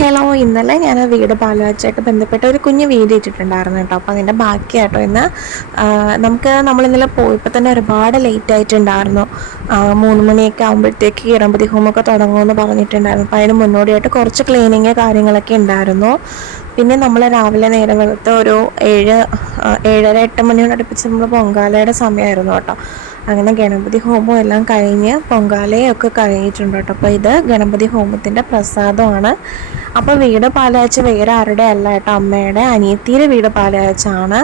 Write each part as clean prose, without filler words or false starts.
Hello, ഇന്നലെ ഞാൻ ആ വീട് പാലുകാച്ചായിട്ട് ബന്ധപ്പെട്ട ഒരു കുഞ്ഞ് വീഡിയോ ഇട്ടിട്ടുണ്ടായിരുന്നു കേട്ടോ. അപ്പോൾ അതിൻ്റെ ബാക്കിയായിട്ടോ ഇന്ന് നമ്മളിന്നലെ പോയപ്പോൾ തന്നെ ഒരുപാട് ലേറ്റ് ആയിട്ടുണ്ടായിരുന്നു. 3 മണിയൊക്കെ ആകുമ്പോഴത്തേക്ക് ഗണപതി ഹോമൊക്കെ തുടങ്ങുമെന്ന് പറഞ്ഞിട്ടുണ്ടായിരുന്നു. അപ്പോൾ അതിന് മുന്നോടിയായിട്ട് കുറച്ച് ക്ലീനിങ് കാര്യങ്ങളൊക്കെ ഉണ്ടായിരുന്നു. പിന്നെ നമ്മൾ രാവിലെ നേരം വെളുത്ത് ഒരു 7:30-8 മണിയോട് അടുപ്പിച്ച് നമ്മൾ പൊങ്കാലയുടെ സമയമായിരുന്നു കേട്ടോ. അങ്ങനെ ഗണപതി ഹോമം എല്ലാം കഴിഞ്ഞ് പൊങ്കാലയൊക്കെ കഴിഞ്ഞിട്ടുണ്ട് കേട്ടോ. അപ്പോൾ ഇത് ഗണപതി ഹോമത്തിൻ്റെ പ്രസാദമാണ്. അപ്പോൾ വീട് പാലുകാച്ച് വേറെ ആരുടെ അല്ല കേട്ടോ, അമ്മയുടെ അനിയത്തിയുടെ വീട് പാലുകാച്ചാണ്.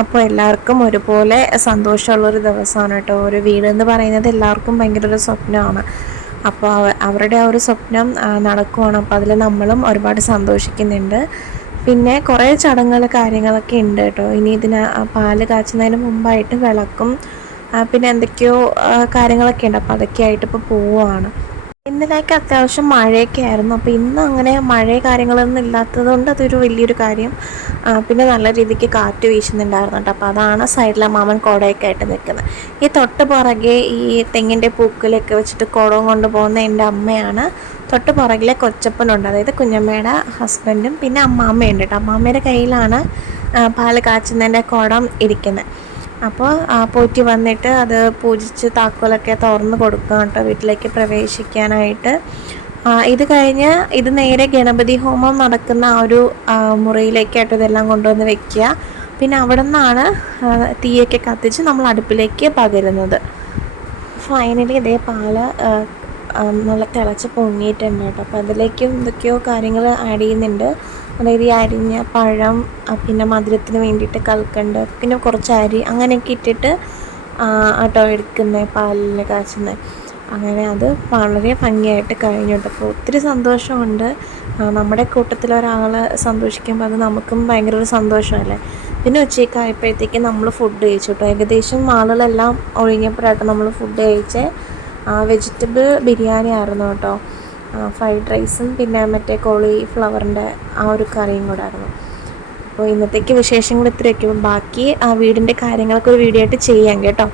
അപ്പോൾ എല്ലാവർക്കും ഒരുപോലെ സന്തോഷമുള്ളൊരു ദിവസമാണ് കേട്ടോ. ഒരു വീട് എന്ന് പറയുന്നത് എല്ലാവർക്കും ഭയങ്കര ഒരു സ്വപ്നമാണ്. അപ്പോൾ അവരുടെ ആ ഒരു സ്വപ്നം നടക്കുവാണ്. അപ്പോൾ അതിൽ നമ്മളും ഒരുപാട് സന്തോഷിക്കുന്നുണ്ട്. പിന്നെ കുറേ ചടങ്ങുകൾ കാര്യങ്ങളൊക്കെ ഉണ്ട് കേട്ടോ. ഇനി പാല് കാച്ചുന്നതിന് മുമ്പായിട്ട് വിളക്കും പിന്നെ എന്തൊക്കെയോ കാര്യങ്ങളൊക്കെ ഉണ്ട്. അപ്പോൾ അതൊക്കെ ആയിട്ട് ഇപ്പോൾ പോവുകയാണ്. ഇന്നലെയൊക്കെ അത്യാവശ്യം മഴയൊക്കെ ആയിരുന്നു. അപ്പോൾ ഇന്ന് അങ്ങനെ മഴ കാര്യങ്ങളൊന്നും ഇല്ലാത്തത് കൊണ്ട് അതൊരു വലിയൊരു കാര്യം. പിന്നെ നല്ല രീതിക്ക് കാറ്റ് വീശുന്നുണ്ടായിരുന്നു കേട്ടോ. അപ്പോൾ അതാണ് സൈഡിലെ മാമൻ കുടയൊക്കെ ആയിട്ട് നിൽക്കുന്നത്. ഈ തൊട്ട് പുറകെ ഈ തെങ്ങിൻ്റെ പൂക്കിലൊക്കെ വെച്ചിട്ട് കുടവും കൊണ്ട് പോകുന്ന എൻ്റെ അമ്മയാണ്. തൊട്ട് പുറകിലെ കൊച്ചപ്പനുണ്ട്, അതായത് കുഞ്ഞമ്മയുടെ ഹസ്ബൻഡും പിന്നെ അമ്മാമ്മയുണ്ട് കേട്ടോ. അമ്മാമ്മയുടെ കയ്യിലാണ് പാല് കാച്ചുന്നതിൻ്റെ കുടം ഇരിക്കുന്നത്. അപ്പോൾ പോറ്റി വന്നിട്ട് അത് പൂജിച്ച് താക്കോലൊക്കെ തുറന്ന് കൊടുക്കുക കേട്ടോ വീട്ടിലേക്ക് പ്രവേശിക്കാനായിട്ട്. ഇത് കഴിഞ്ഞ് ഇത് നേരെ ഗണപതി ഹോമം നടക്കുന്ന ആ ഒരു മുറിയിലേക്കായിട്ട് ഇതെല്ലാം കൊണ്ടുവന്ന് വെക്കുക. പിന്നെ അവിടെ നിന്നാണ് തീയൊക്കെ കത്തിച്ച് നമ്മൾ അടുപ്പിലേക്ക് പകരുന്നത്. ഫൈനലി ഇതേ പാല് നല്ല തിളച്ച് പൊങ്ങിയിട്ടുണ്ട് കേട്ടോ. അപ്പോൾ അതിലേക്കും എന്തൊക്കെയോ കാര്യങ്ങൾ ആഡ് ചെയ്യുന്നുണ്ട്. അതായത് ഈ അരിഞ്ഞ പഴം, പിന്നെ മധുരത്തിന് വേണ്ടിയിട്ട് കൽക്കണ്ട്, പിന്നെ കുറച്ച് അരി അങ്ങനെയൊക്കെ ഇട്ടിട്ട് ആട്ടോ എടുക്കുന്നത് പാലിന് കാച്ചുന്നത്. അങ്ങനെ അത് വളരെ ഭംഗിയായിട്ട് കഴിഞ്ഞു കേട്ടോ. അപ്പോൾ ഒത്തിരി സന്തോഷമുണ്ട്. നമ്മുടെ കൂട്ടത്തിൽ ഒരാൾ സന്തോഷിക്കുമ്പോൾ അത് നമുക്കും ഭയങ്കര ഒരു സന്തോഷമല്ലേ. പിന്നെ ഉച്ചയ്ക്ക് ആയപ്പോഴത്തേക്ക് നമ്മൾ ഫുഡ് കഴിച്ചു കേട്ടോ. ഏകദേശം ആളുകളെല്ലാം ഒഴിഞ്ഞപ്പോഴായിട്ട് നമ്മൾ ഫുഡ് കഴിച്ച് വെജിറ്റബിൾ ബിരിയാണി ആയിരുന്നു കേട്ടോ. ഫ്രൈഡ് റൈസും പിന്നെ മറ്റേ കോളിഫ്ലവറിൻ്റെ ആ ഒരു കറിയും കൂടെ ആയിരുന്നു. അപ്പോൾ ഇന്നത്തേക്ക് വിശേഷങ്ങൾ ഇത്രയൊക്കെ. ബാക്കി വീടിൻ്റെ കാര്യങ്ങളൊക്കെ ഒരു വീഡിയോ ആയിട്ട് ചെയ്യാം കേട്ടോ.